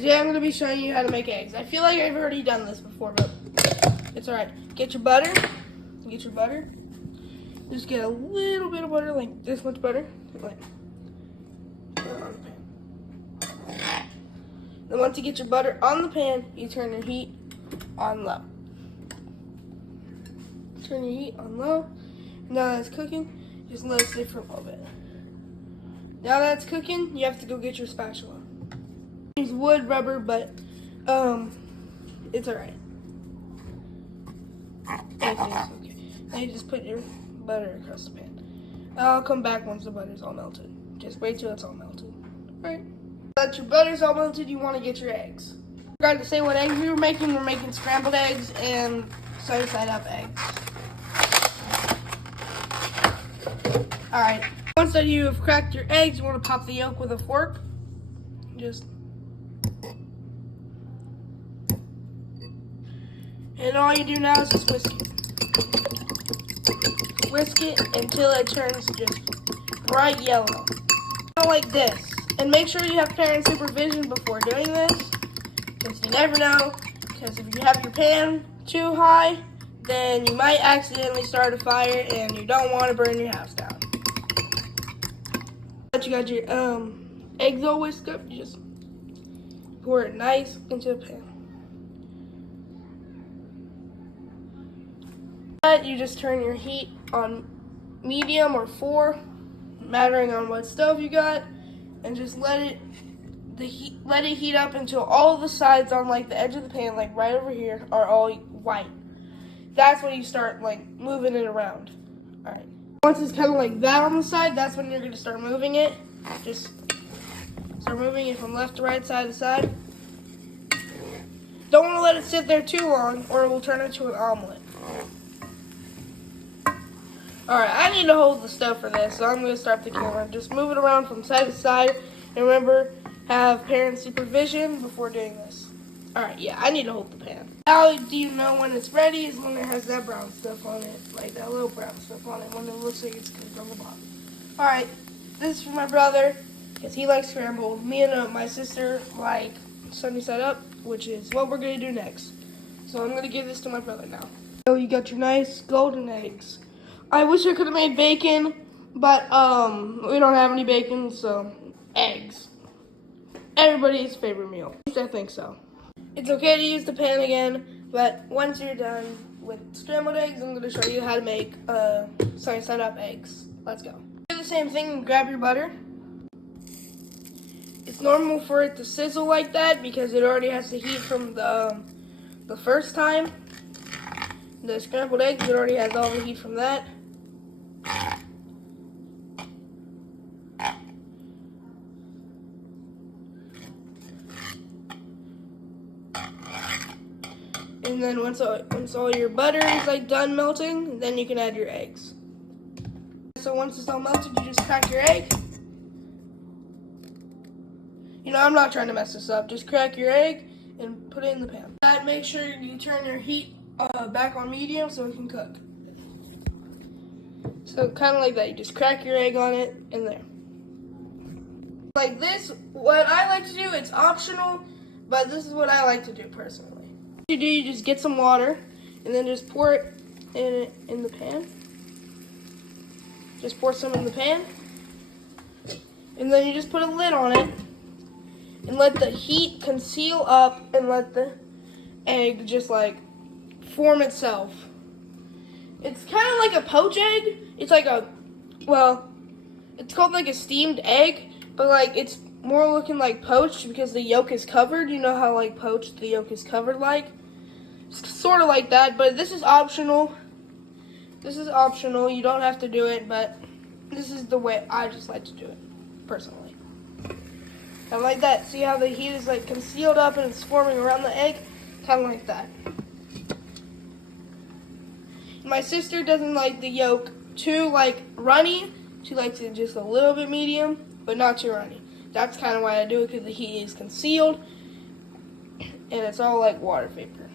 Today I'm going to be showing you how to make eggs. I feel like I've already done this before, but it's alright. Get your butter. Just get a little bit of butter, like this much butter. Like, put it on the pan. Then once you get your butter on the pan, you turn your heat on low. Turn your heat on low. Now that it's cooking, just let it sit for a little bit. Now that it's cooking, you have to go get your spatula. Use wood, rubber, but it's alright. Okay. Now you just put your butter across the pan. I'll come back once the butter's all melted. Just wait till it's all melted. Alright. Now that your butter's all melted, you want to get your eggs. I forgot to say what eggs we were making. We're making scrambled eggs and side up eggs. Alright. Once that you have cracked your eggs, you want to pop the yolk with a fork. And all you do now is just whisk it. Whisk it until it turns just bright yellow. Like this. And make sure you have parent supervision before doing this, because you never know. Because if you have your pan too high, then you might accidentally start a fire and you don't want to burn your house down. Once you got your eggs all whisked up, you just pour it nice into the pan. You just turn your heat on medium or 4, mattering on what stove you got, and just let it heat up until all the sides on like the edge of the pan, like right over here, are all white. That's when you start like moving it around. All right. Once it's kind of like that on the side, that's when you're going to start moving it. Just start moving it from left to right, side to side. Don't want to let it sit there too long, or it will turn into an omelet. Alright, I need to hold the stove for this, so I'm going to start the camera. Just move it around from side to side. And remember, have parent supervision before doing this. Alright, yeah, I need to hold the pan. How do you know when it's ready is when it has that brown stuff on it. Like that little brown stuff on it, when it looks like it's cooked on the bottom. Alright, this is for my brother, because he likes scrambled. Me and my sister like sunny side up, which is what we're going to do next. So I'm going to give this to my brother now. So you got your nice golden eggs. I wish I could have made bacon, but we don't have any bacon, so eggs. Everybody's favorite meal. At least I think so. It's okay to use the pan again, but once you're done with scrambled eggs, I'm going to show you how to make sunny side up eggs. Let's go. Do the same thing and grab your butter. It's normal for it to sizzle like that because it already has the heat from the first time. The scrambled eggs, it already has all the heat from that. And then once all your butter is like done melting, then you can add your eggs. So once it's all melted, you just crack your egg. You know, I'm not trying to mess this up. Just crack your egg and put it in the pan. Make sure you turn your heat back on medium so it can cook. So kind of like that. You just crack your egg on it in there. Like this, what I like to do, it's optional, but this is what I like to do personally. What you do, you just get some water and then just pour it in the pan. Just pour some in the pan. And then you just put a lid on it and let the heat conceal up and let the egg just like form itself. It's kind of like a poach egg. It's like it's called like a steamed egg, but like it's more looking like poached because the yolk is covered. You know how like poached the yolk is covered like? It's sort of like that, but this is optional. This is optional. You don't have to do it, but this is the way I just like to do it, personally. Kind of like that. See how the heat is like concealed up and it's forming around the egg? Kind of like that. My sister doesn't like the yolk too like runny. She likes it just a little bit medium, but not too runny. That's kind of why I do it, because the heat is concealed and it's all like water vapor.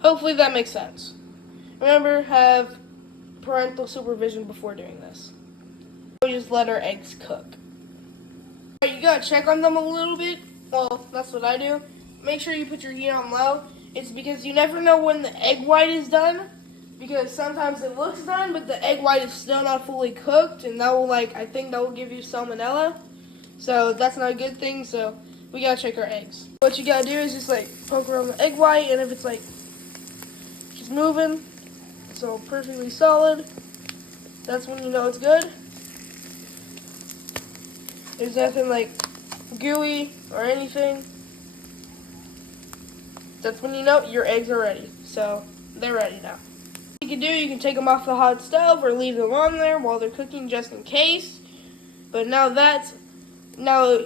Hopefully that makes sense. Remember, have parental supervision before doing this. We just let our eggs cook. You gotta check on them a little bit Well, that's what I do. Make sure you put your heat on low. It's because you never know when the egg white is done. Because sometimes it looks done, but the egg white is still not fully cooked, and that will I think that will give you salmonella. So that's not a good thing. So we gotta check our eggs. What you gotta do is just poke around the egg white, and if it's just moving, so perfectly solid, that's when you know it's good. There's nothing gooey or anything. That's when you know your eggs are ready. So they're ready now. What you can take them off the hot stove or leave them on there while they're cooking just in case. But now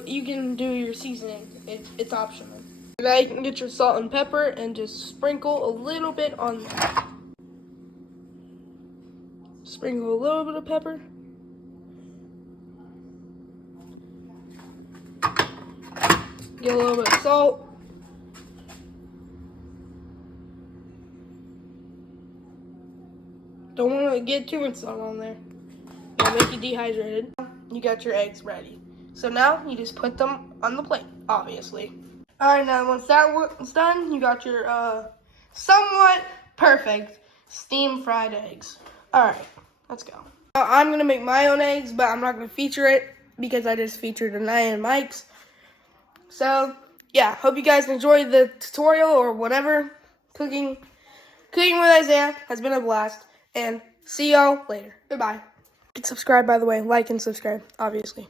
you can do your seasoning. It's optional. Now you can get your salt and pepper and just sprinkle a little bit on there. Sprinkle a little bit of pepper. Get a little bit of salt. Don't want to get too much salt on there. It'll make you dehydrated. You got your eggs ready. So now you just put them on the plate, obviously. Alright, now once that's done, you got your somewhat perfect steam fried eggs. Alright, let's go. Now, I'm going to make my own eggs, but I'm not going to feature it because I just featured Anaya and Mike's. So, yeah, hope you guys enjoyed the tutorial or whatever. Cooking with Isaiah has been a blast. And see y'all later. Goodbye. Subscribe, by the way. Like and subscribe, obviously.